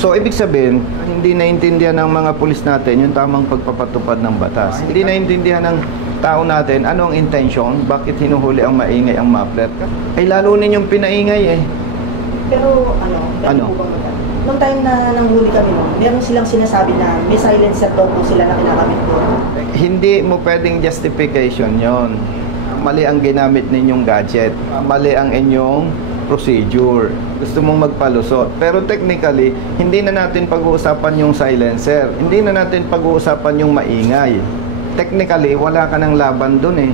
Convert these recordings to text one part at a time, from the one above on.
So, ibig sabihin, hindi naintindihan ng mga pulis natin yung tamang pagpapatupad ng batas. Hindi naintindihan ng tao natin ano ang intention, bakit hinuhuli ang maingay ang muffler. Ay lalo ninyong pinaingay eh. Pero ano? Nung time na nanghuli kami nun, meron silang sinasabi na may silencer daw po sila na kinakamit ko. Hindi mo pwedeng justification yon. Mali ang ginamit ninyong gadget. Mali ang inyong procedure. Gusto mong magpalusot. Pero technically, hindi na natin pag-uusapan yung silencer. Hindi na natin pag-uusapan yung maingay. Technically, wala ka ng laban dun eh.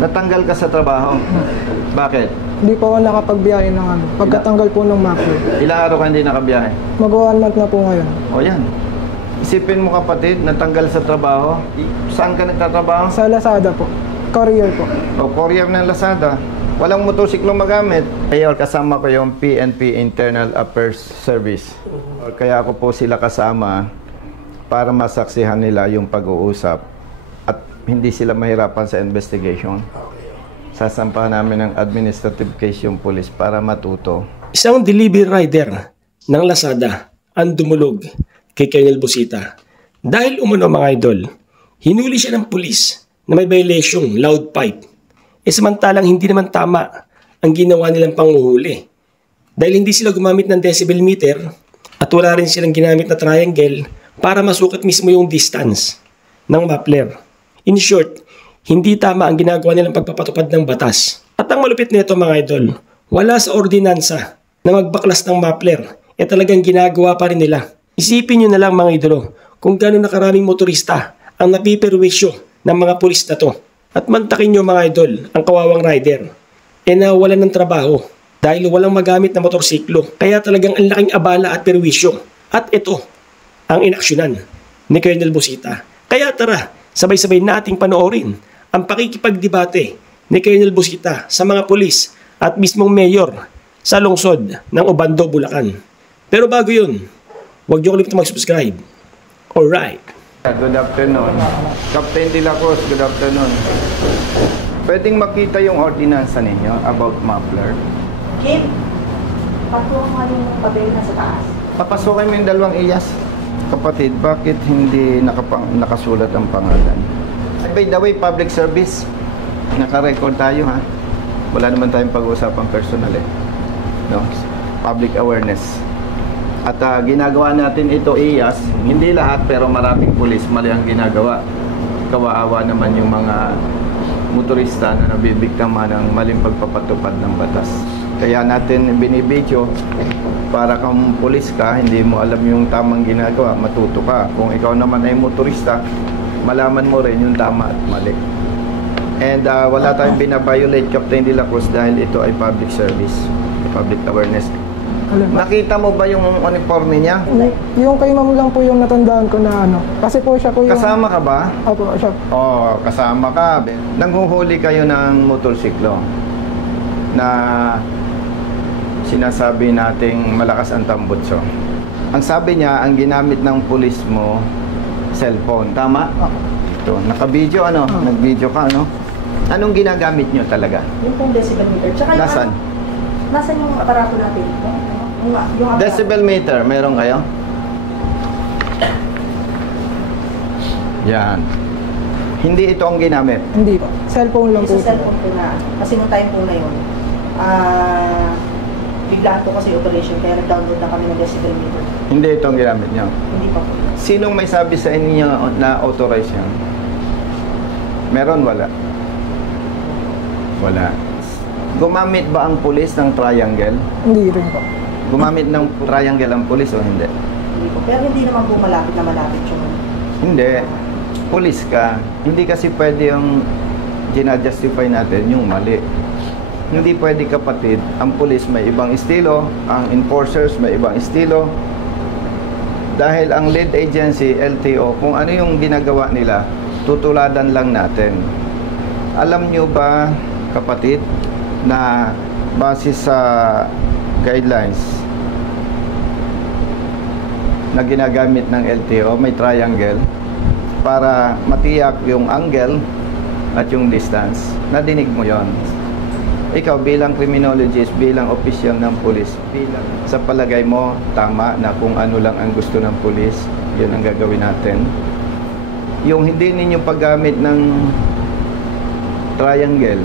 Natanggal ka sa trabaho. Bakit? Hindi po ako nakapagbiyahe ng pagkatanggal po ng muffler. Ilang araw ka hindi nakabiyahe? Mag-1 month na po ngayon. O yan. Isipin mo kapatid, natanggal sa trabaho. Saan ka nagtatrabaho? Sa Lazada po. Courier po. O courier ng Lazada. Walang motorsiklo magamit. Mayor, kasama ko yung PNP Internal Affairs Service. Kaya ako po sila kasama para masaksihan nila yung pag-uusap at hindi sila mahirapan sa investigation. Sasampahan namin ng administrative case yung police para matuto. Isang delivery rider ng Lazada ang dumulog kay Colonel Busita. Dahil umano mga idol, hinuli siya ng pulis na may violasyong loud pipe. Samantalang hindi naman tama ang ginawa nilang panguhuli. Dahil hindi sila gumamit ng decibel meter at wala rin silang ginamit na triangle para masukat mismo yung distance ng muffler. In short, hindi tama ang ginagawa nilang pagpapatupad ng batas. At ang malupit nito mga idol, wala sa ordinansa na magbaklas ng muffler, talagang ginagawa pa rin nila. Isipin nyo na lang mga idolo kung gano'n na karaming motorista ang napiperwisyo ng mga pulis na to. At mantakin nyo mga idol ang kawawang rider nawalan ng trabaho dahil walang magamit na motorsiklo. Kaya talagang ang laking abala at perwisyo. At ito ang inaksyonan ni Colonel Busita. Kaya tara, sabay-sabay nating panoorin ang pakikipagdebate ni Colonel Busita sa mga pulis at mismong mayor sa lungsod ng Obando, Bulacan. Pero bago yun, huwag nyo kalimutang mag-subscribe. Alright. Good afternoon. Captain De La Cruz, good afternoon. Pwedeng makita yung ordinansa ninyo about muffler? Kim, patuwa nga yung papel na sa taas. Papasukin mo yung dalawang iyas. Kapatid, bakit hindi nakasulat ang pangalan? By the way, public service. Naka-record tayo ha. Wala naman tayong pag-uusapang personal eh. No? Public awareness. At ginagawa natin ito iyas, hindi lahat pero maraming pulis mali ang ginagawa. Kawaawa naman yung mga motorista na nabibiktima ng maling pagpapatupad ng batas. Kaya natin binibidyo para kung pulis ka, hindi mo alam yung tamang ginagawa, matuto ka. Kung ikaw naman ay motorista, malaman mo rin yung tama at mali. And wala tayong binabiolate, Captain De La Cruz, dahil ito ay public service, public awareness. Nakita mo ba yung uniforme niya? Yung kay ma'am lang po yung natandaan ko na Kasi po siya po yung... Kasama ka ba? Opo, siya. Oo, kasama ka. Nanghuhuli kayo ng motorsiklo na sinasabi nating malakas ang tambutso. Ang sabi niya, ang ginamit ng pulis mo, cellphone. Tama? Ito, naka-video Nag-video ka, Anong ginagamit nyo talaga? Yung pong decibel meter. Tsaka yung Nasaan? Nasaan yung aparato natin? Yung Decibel meter, meron kayo? Yan. Hindi ito ang ginamit. Hindi po. Cellphone lang po. Sa cellphone po na. Kasi nung time po na yun, biglaan po kasi operation, kaya nag-download na kami ng decibel meter. Hindi ito ang ginamit nyo? Hindi pa po. Sinong may sabi sa inyo na authorize yan? Meron? Wala? Wala. Gumamit ba ang pulis ng triangle? Hindi rin po. Gumamit ng triangle ang pulis o hindi? Hindi po. Pero hindi naman po malapit yung... Hindi. Pulis ka. Hindi kasi pwede yung ginajustify natin yung mali. Hindi pwede kapatid. Ang pulis may ibang estilo. Ang enforcers may ibang estilo. Dahil ang lead agency, LTO, kung ano yung ginagawa nila, tutuladan lang natin. Alam nyo ba, kapatid, na base sa guidelines na ginagamit ng LTO, may triangle para matiyak yung angle at yung distance. Nadinig mo yon. Ikaw bilang criminologist, bilang opisyal ng pulis, sa palagay mo, tama na kung ano lang ang gusto ng pulis, yun ang gagawin natin. Yung hindi ninyo paggamit ng triangle,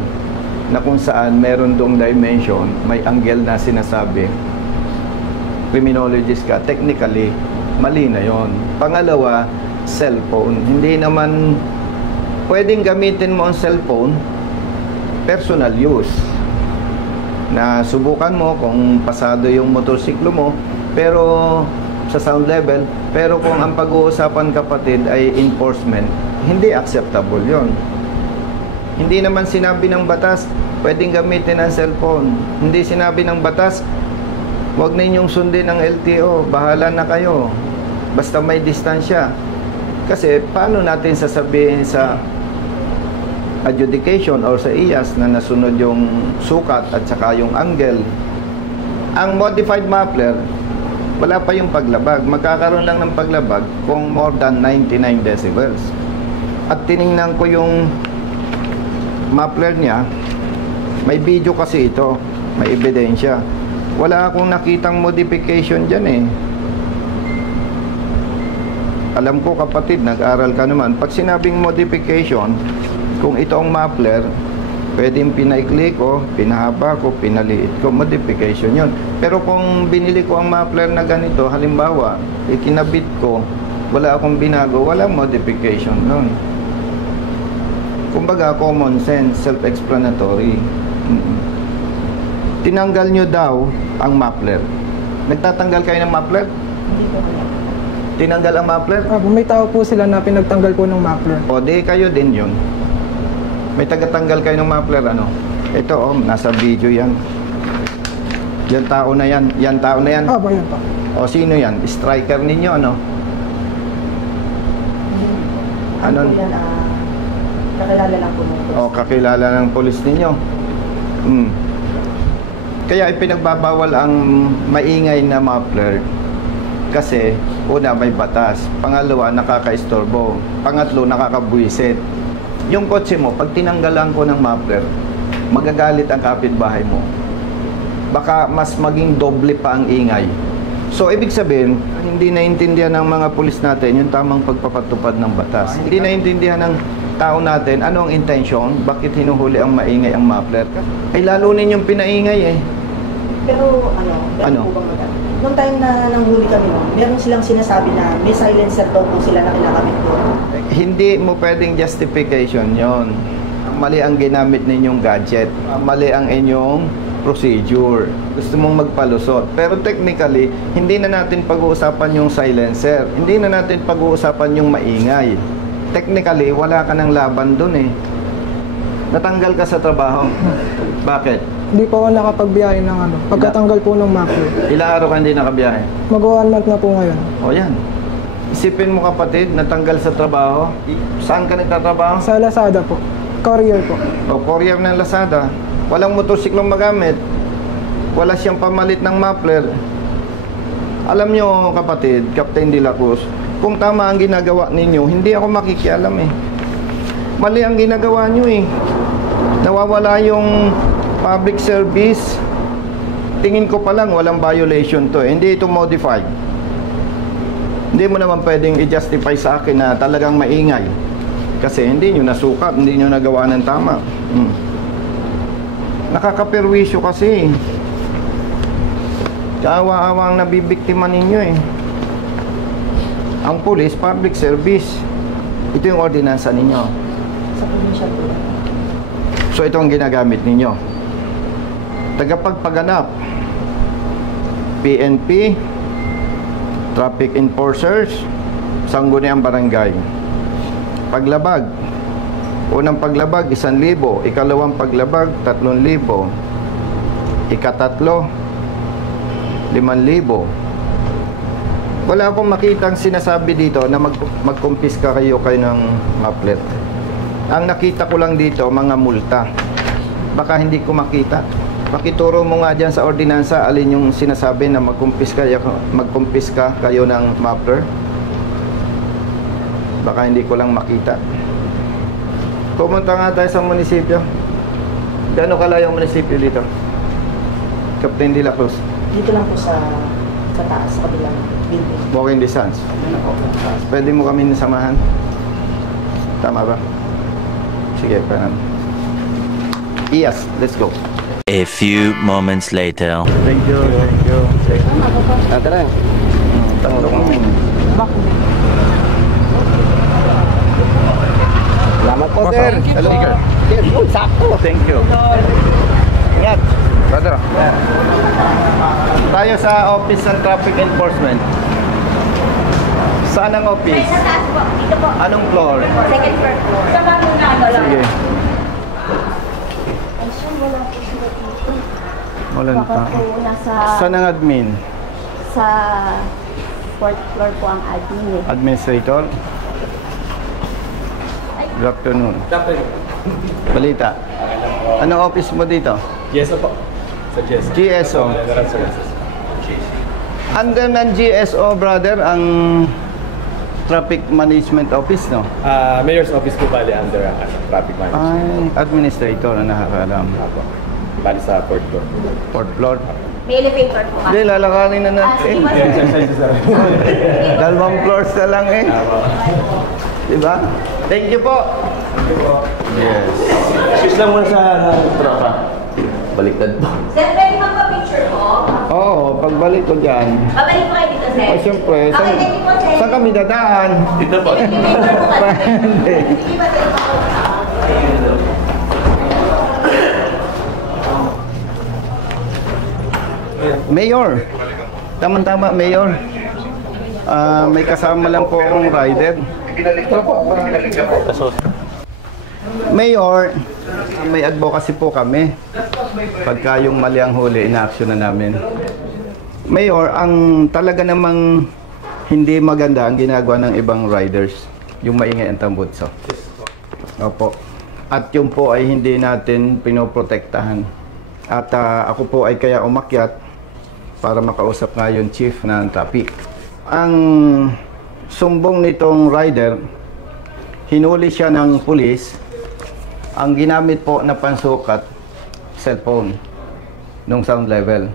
na kung saan meron dong dimension, may angle na sinasabi, criminologist ka, technically, mali na yon. Pangalawa, cellphone. Hindi naman pwedeng gamitin mo ang cellphone personal use. Na subukan mo kung pasado yung motorsiklo mo, pero sa sound level, pero kung ang pag-uusapan kapatid ay enforcement, hindi acceptable yon. Hindi naman sinabi ng batas, pwedeng gamitin ang cellphone. Hindi sinabi ng batas, huwag ninyong sundin ang LTO, bahala na kayo. Basta may distansya. Kasi paano natin sasabihin sa adjudication or sa IAS na nasunod yung sukat at saka yung angle? Ang modified Muffler, wala pa yung paglabag. Magkakaroon lang ng paglabag kung more than 99 decibels. At tiningnan ko yung Muffler niya, may video kasi ito, may ebidensya. Wala akong nakitang modification dyan eh. Alam ko kapatid, nag-aral ka naman. Pag sinabing modification, kung ito ang Muffler, pwedeng pinaikli ko, pinahaba ko, pinaliit ko, modification yon. Pero kung binili ko ang Muffler na ganito, halimbawa, ikinabit ko, wala akong binago, walang modification nun. Kumbaga, common sense, self-explanatory. Tinanggal nyo daw ang Muffler. Nagtatanggal kayo ng Muffler? Hindi ko alam. Tinanggal ang Muffler? May tao po sila na pinagtanggal po ng muffler. O di kayo din yun. May tagatanggal kayo ng muffler, ano? Ito, nasa video yan. Yan tao na yan. Yan tao na yan. Ba yan pa? O sino yan? Striker ninyo, ano? Ano po yan, kakilala lang po nung O kakilala ng polis ninyo. Kaya ipinagbabawal ang maingay na muffler. Kasi, una, may batas. Pangalawa, nakaka-istorbo. Pangatlo, nakakabuisit. Yung kotse mo, pag tinanggalan ko ng muffler, magagalit ang kapitbahay mo. Baka mas maging doble pa ang ingay. So, ibig sabihin, hindi naintindihan ng mga pulis natin yung tamang pagpapatupad ng batas. Hindi naintindihan ng tao natin ano ang intention, bakit hinuhuli ang maingay ang muffler. Ay lalo ninyong pinaingay eh. Pero ano? Po bang maganda? Noong time na nanghuli kami meron silang sinasabi na may silencer daw po sila na kinakamit ko. Hindi mo pwedeng justification yon. Mali ang ginamit ninyong gadget. Mali ang inyong procedure. Gusto mong magpalusot. Pero technically, hindi na natin pag-uusapan yung silencer. Hindi na natin pag-uusapan yung maingay. Technically, wala ka ng laban dun eh. Natanggal ka sa trabaho. Bakit? Hindi po ako nakapagbiyahe ng pagkatanggal po ng muffler. Ilang araw ka hindi nakabiyahe? Mag-1 month na po ngayon. O yan. Isipin mo kapatid, natanggal sa trabaho. Saan ka nagtatrabaho? Sa Lazada po. Courier po. O courier ng Lazada. Walang motorsiklong magamit. Wala siyang pamalit ng muffler. Alam nyo kapatid, Captain De La Cruz, kung tama ang ginagawa ninyo, hindi ako makikialam eh. Mali ang ginagawa nyo eh. Nawawala yung public service. Tingin ko pa lang walang violation to eh. Hindi ito modified. Hindi mo naman pwedeng i-justify sa akin na talagang maingay. Kasi hindi nyo nasukat, hindi nyo nagawa ng tama. Nakakaperwisyo kasi. Kaawa-awang nabibiktima ninyo eh. Ang police, public service. Ito yung ordinansa ninyo. Sa probinsya po. So ito ang ginagamit ninyo. Tagapagpaganap, PNP, traffic enforcers, sangguniang barangay. Paglabag, unang paglabag 1,000, ikalawang paglabag 3,000, ikatatlo 5,000. Wala akong makitang sinasabi dito na magkumpiska kayo ng muffler. Ang nakita ko lang dito mga multa. Baka hindi ko makita. Pakituro mo nga dyan sa ordinansa alin yung sinasabi na magkumpiska kayo ng muffler. Baka hindi ko lang makita. Pumunta nga tayo sa munisipyo. Gaano kalayo ang munisipyo dito? Captain de la Cruz. Dito lang po sa taas, sa kabilang building. Walking distance. Pwede mo kami samahan? Tama ba? Sige, parang. Yes, let's go. A few moments later. Thank you, thank you. Tara. Tatlo kami. Salamat po, sir. Hello, sir. Sakto. Thank you. Ingat. Brother. Tayo sa Office ng Traffic Enforcement. Saan ang office? Sa taas po. Dito po. Anong floor? Second floor po. Sa bago na ano lang. Sige. Ay, siya, wala po sila dito. Wala Baka pa. po nasa... Saan ang admin? Sa fourth floor po ang admin eh. Administrator? Good afternoon. Balita. Anong office mo dito? GSO po. Sa GSO. GSO. Under ng GSO, brother, ang Traffic Management Office, no? Mayor's office po bali under traffic management. Ay, administrator na nakakalam. Apo. Bali sa fourth floor. Fourth floor. May elevator po Hindi, kasi. lalakarin na natin. Dalawang floors na lang eh. Diba? Thank you po. Yes. Excuse lang muna sa tropa. Baliktad po. Sir, pwede magpa-picture po? Oo, pagbalik ko dyan. Babalik po kayo dito, sir. Ay, siyempre. Okay, thank you po, sir. Saan kami dadaan? Dito po. Elevator po kasi. Hindi. Sige ba, sir? Mayor. Tama-tama, Mayor. May kasama lang po akong rider. Mayor, may advocacy po kami. Pagka yung mali ang huli, ina-action na namin. Mayor, ang talaga namang hindi maganda ang ginagawa ng ibang riders, yung maingay ang tambutso. Opo. At yung po ay hindi natin pinoprotektahan. At ako po ay kaya umakyat para makausap nga yung chief ng traffic. Ang sumbong nitong rider, hinuli siya ng pulis. Ang ginamit po na pansukat, cellphone, nung sound level.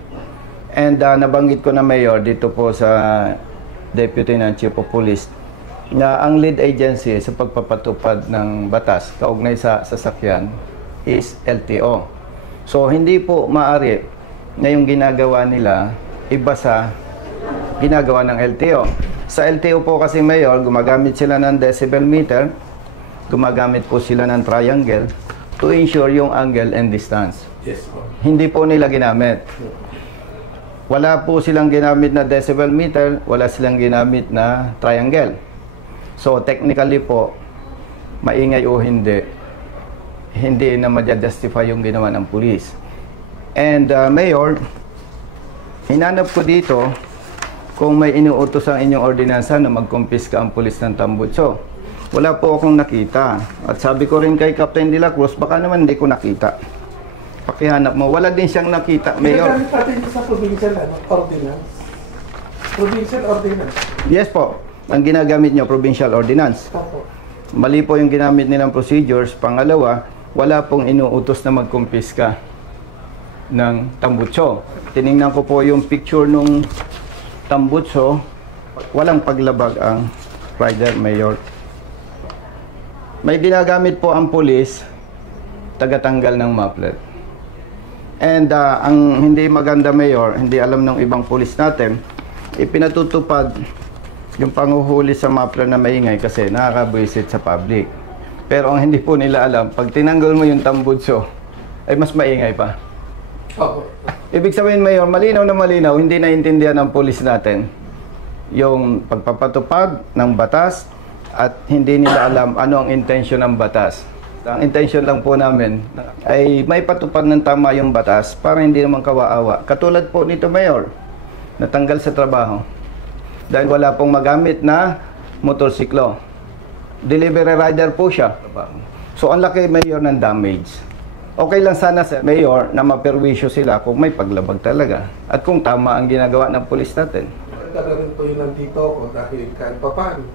And nabanggit ko na mayor dito po sa deputy ng chief of police na ang lead agency sa pagpapatupad ng batas kaugnay sa sasakyan is LTO. So hindi po maaari na yung ginagawa nila iba sa ginagawa ng LTO. Sa LTO po kasi mayor, gumagamit sila ng decibel meter, gumagamit po sila ng triangle to ensure yung angle and distance. Yes po. Hindi po nila ginamit. Wala po silang ginamit na decibel meter, wala silang ginamit na triangle. So technically po, maingay o hindi na ma-justify yung ginawa ng police. And Mayor, hinanap ko dito kung may inuutos ang inyong ordinansa na magkumpiska ang pulis ng tambutso. Wala po akong nakita. At sabi ko rin kay Captain de la Cruz, baka naman hindi ko nakita. Pakihanap mo. Wala din siyang nakita, Mayor. Ginagamit natin sa provincial ordinance. Provincial ordinance. Yes po. Ang ginagamit nyo, provincial ordinance. Opo. Mali po yung ginamit nilang procedures. Pangalawa, wala pong inuutos na magkumpiska ng tambutso. Tiningnan ko po yung picture nung tambutso. Walang paglabag ang rider, Mayor. May ginagamit po ang pulis, tagatanggal ng muffler. And ang hindi maganda, Mayor, hindi alam ng ibang pulis natin, ipinatutupad yung panguhuli sa muffler na maingay kasi nakakabuisit sa public. Pero ang hindi po nila alam, pag tinanggal mo yung tambutso, ay mas maingay pa. Opo. Ibig sabihin, Mayor, malinaw na malinaw, hindi naintindihan ng pulis natin yung pagpapatupad ng batas at hindi nila alam ano ang intensyon ng batas. Ang intensyon lang po namin ay may patupad ng tama yung batas para hindi naman kawaawa. Katulad po nito, Mayor, natanggal sa trabaho dahil wala pong magamit na motorsiklo. Delivery rider po siya. So, ang laki, Mayor, ng damage. Okay lang sana, Mayor, na maperwisyo sila kung may paglabag talaga at kung tama ang ginagawa ng pulis natin. Talaga rin po yun nandito ako dahil kahit pa paano.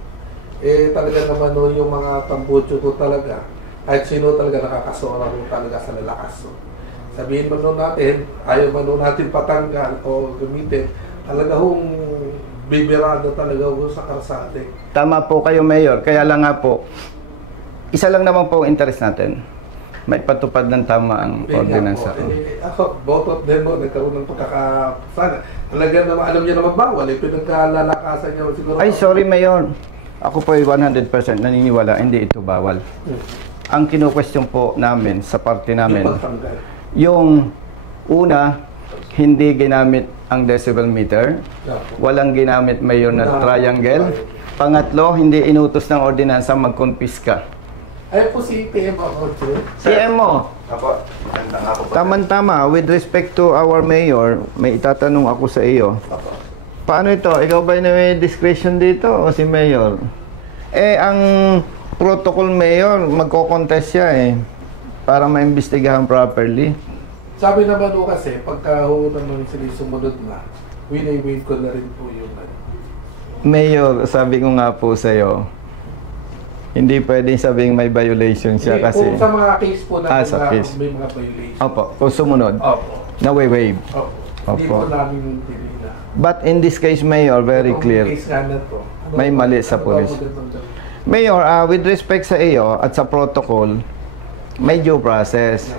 Talaga naman yung mga tambutso ko talaga Kahit sino talaga nakakasora rin talaga sa lalakas. So, sabihin man nun natin, ayaw man nun natin patanggal o gamitin, talaga hong bibirado talaga ho sa karsate. Tama po kayo, Mayor. Kaya lang nga po, isa lang naman po ang interest natin. May patupad ng tama ang ordinansa. Ako, botot din mo, nagkaroon ng pagkakasana. Talaga naman, alam niya naman bawal, pinagkalalakasan niya siguro. Ay, sorry, Mayor. Ako po ay 100% naniniwala, hindi ito bawal. Ang kino-question po namin sa parte namin, yung una, hindi ginamit ang decibel meter, walang ginamit, Mayor, na triangle. Pangatlo, hindi inutos ng ordinansa magkonfiska. Ay po si PM ako, CMO. Tama-tama, with respect to our mayor, may itatanong ako sa iyo. Paano ito? Ikaw ba may discretion dito o si mayor? Eh, ang protocol mayor, magko-contest siya eh. Para maimbestigahan properly. Sabi naman po kasi, pagka ho naman sila sumunod na, winay-wait ko na rin po yung Mayor, sabi ko nga po sa iyo, hindi pwedeng sabing may violation siya kasi... Kung sa mga case po natin sa case. May mga violation. Opo, kung sumunod, na-waive. Opo. Hindi po namin tinila. But in this case, Mayor, very clear. Case nga na to, May mali sa police. Mayor, with respect sa iyo at sa protocol, may due process.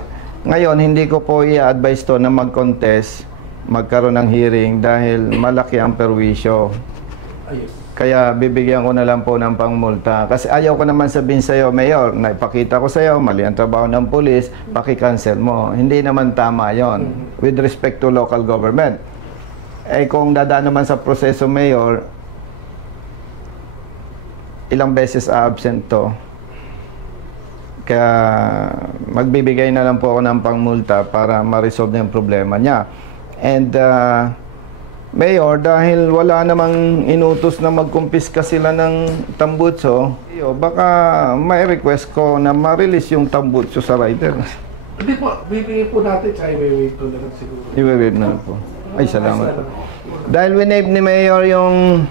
Ngayon, hindi ko po i-advise to na mag-contest, magkaroon ng hearing dahil malaki ang perwisyo. Ayos. Kaya bibigyan ko na lang po ng pangmulta. Kasi ayaw ko naman sabihin sa iyo, Mayor, naipakita ko sa iyo, mali ang trabaho ng pulis, paki-cancel mo. Hindi naman tama yon with respect to local government. Eh kung dadaan naman sa proseso, Mayor, ilang beses absent to. Kaya magbibigay na lang po ako ng pangmulta para ma-resolve na yung problema niya. And Mayor, dahil wala namang inutos na magkumpiska sila ng tambutso, baka may request ko na ma-release yung tambutso sa rider. Hindi po, bibigay po natin, tsaka i-wait ko na lang siguro. I-waive na lang po. Ay, salamat po. Dahil winave ni Mayor yung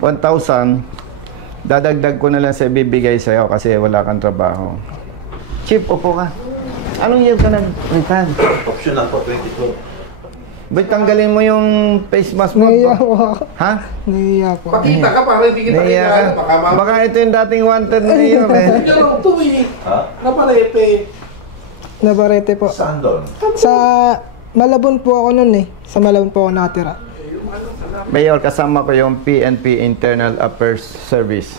1,000, dadagdag ko na lang sa ibibigay sa'yo kasi wala kang trabaho. Chief, upo ka. Anong year ka nag-retire? Optional po, 22. Ba't tanggalin mo yung face mask mo? Naiya po ako. Ha? Naiya po. Pakita ka para hindi kita Naiya ka? kailangan. Baka ito yung dating wanted na iyo, eh. Hindi lang ito eh. Ha? Naparete. Nabarete po. Saan doon? Sa Malabon po ako nun eh. Sa Malabon po ako natira. Mayor, kasama ko yung PNP Internal Affairs Service.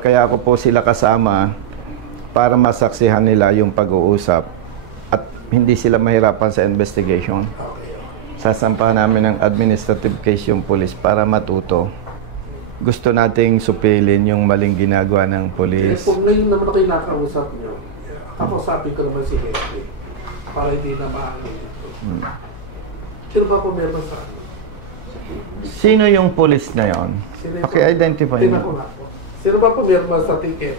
Kaya ako po sila kasama para masaksihan nila yung pag-uusap at hindi sila mahirapan sa investigation. Sasampahan namin ng administrative case yung police para matuto. Gusto nating supilin yung maling ginagawa ng police. Kung ngayon naman ako yung nakausap nyo, kausapin ko naman si Henry para hindi na maangin ito. Sino ba po meron sa ano? Sino yung police na yon? Paki-identify Tingnan ko mo. nga po. Sino ba po meron sa ticket?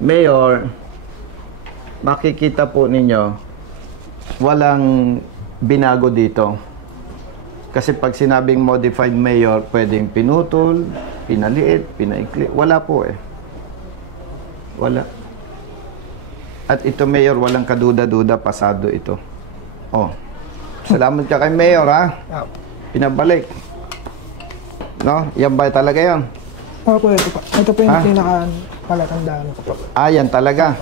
Mayor, makikita po ninyo walang binago dito. Kasi pag sinabing modified mayor, pwedeng pinutol, pinaliit, pinaikli. Wala po eh. Wala. At ito, Mayor, walang kaduda-duda, pasado ito. Oh. Salamat ka kay Mayor, ha? Pinabalik. No? Yan ba talaga yan? Opo, ito po. Ito po yung Ha? pinaka-palatandaan ko po. Ah, yan talaga.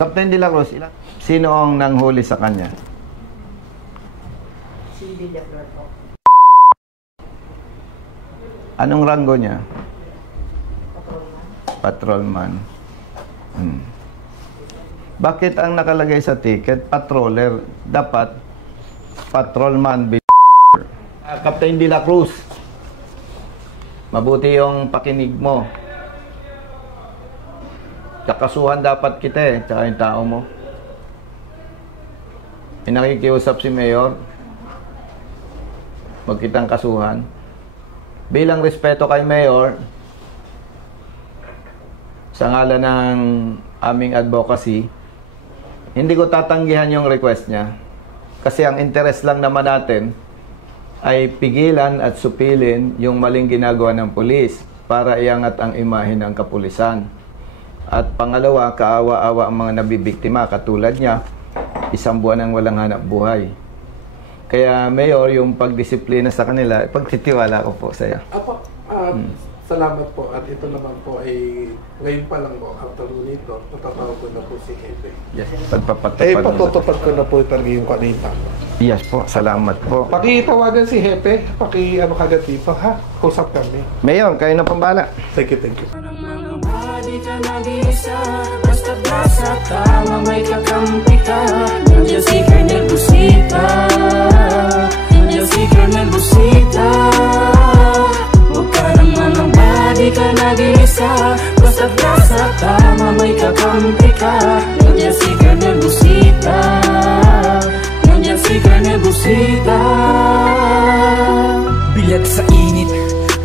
Captain De La Cruz, sino ang nanghuli sa kanya? Si Villaflor po. Anong ranggo niya? Patrolman. Bakit ang nakalagay sa ticket, patroller? Dapat, patrolman. Captain De La Cruz, mabuti yung pakinig mo. Kakasuhan dapat kita eh, tsaka yung tao mo. Nakikiusap si Mayor, wag kitang kasuhan. Bilang respeto kay Mayor, sa ngalan ng aming advocacy, hindi ko tatanggihan yung request niya. Kasi ang interest lang naman natin ay pigilan at supilin yung maling ginagawa ng pulis. para iangat ang imahe ng kapulisan. At pangalawa, kaawa-awa ang mga nabibiktima katulad niya, 1 buwan ang walang hanap buhay. Kaya Mayor, yung pagdisiplina sa kanila, pagtitiwala ko po sa iyo. Apo, salamat po. At ito naman po ay ngayon pa lang po, after nito, patatawag ko na po si Hepe. Yes, pagpapatupad. Patutupad ko na po talaga yung kanita. Yes po, salamat po. Pakitawagan si Hepe, ano kagad dito ha? Kusap kami. Mayor, kayo na pambala. Thank you, thank you. Di ka nag-iisa, basta't nasa tama may kakampi ka. Nandiyan si Colonel Busita, nandiyan si Colonel Busita. Huwag ka naman ang di ka nag-iisa, basta't nasa tama may kakampi ka. Nandiyan si Colonel Busita, nandiyan si Colonel Busita. Bilat sa init,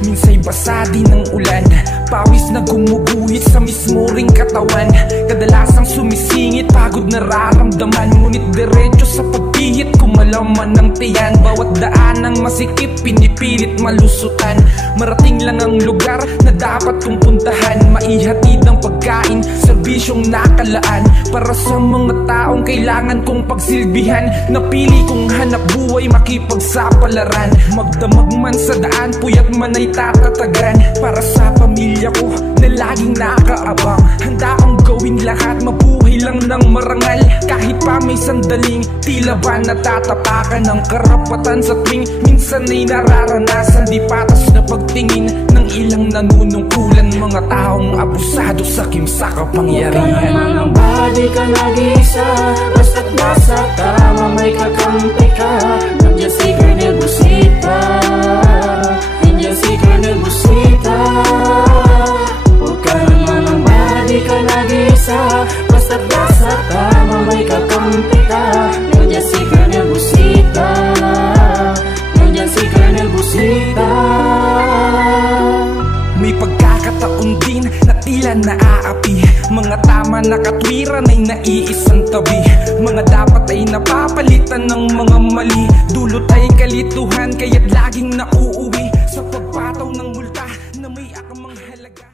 minsa'y basa din ng ulan. Pawis na gumuguhit sa mismo ring katawan. Kadalasang sumisingit, pagod nararamdaman. Ngunit diretso sa pagpihit, kumalaman ng tiyan. Bawat daan ng masikip, pinipilit malusutan. Marating lang ang lugar na dapat kong puntahan. Maihatid ang pagkain, serbisyong nakalaan. Para sa mga taong kailangan kong pagsilbihan. Napili kong hanap buhay, makipagsapalaran. Magdamag man sa daan, puyat man ay tatatagan. Para sa pamilya ko na laging nakaabang. Handa akong gawin lahat, mabuhay lang ng marangal. Kahit pa may sandaling tila ba natatapakan ng karapatan sa tuwing minsan ay nararanasan. Di patas na pagtingin ng ilang nanunungkulan. Mga taong abusado sa kimsa kapangyarihan. Huwag ka naman ang di ka nag-iisa, basta't nasa tama may kakampi ka. Nandiyan si Colonel Busita, nandiyan si Colonel Busita. Huwag ka naman ang di ka nag-iisa, basta't nasa tama may kakampi ka. Nandiyan si Colonel Busita, nandiyan si Colonel Busita. May pagkakataon din na tila naaapi. Mga tama na katwiran ay naiisang tabi. Mga dapat ay napapalitan ng mga mali. Dulot ay kalituhan kaya't laging nauuwi sa pagpataw ng multa na may akamang halaga.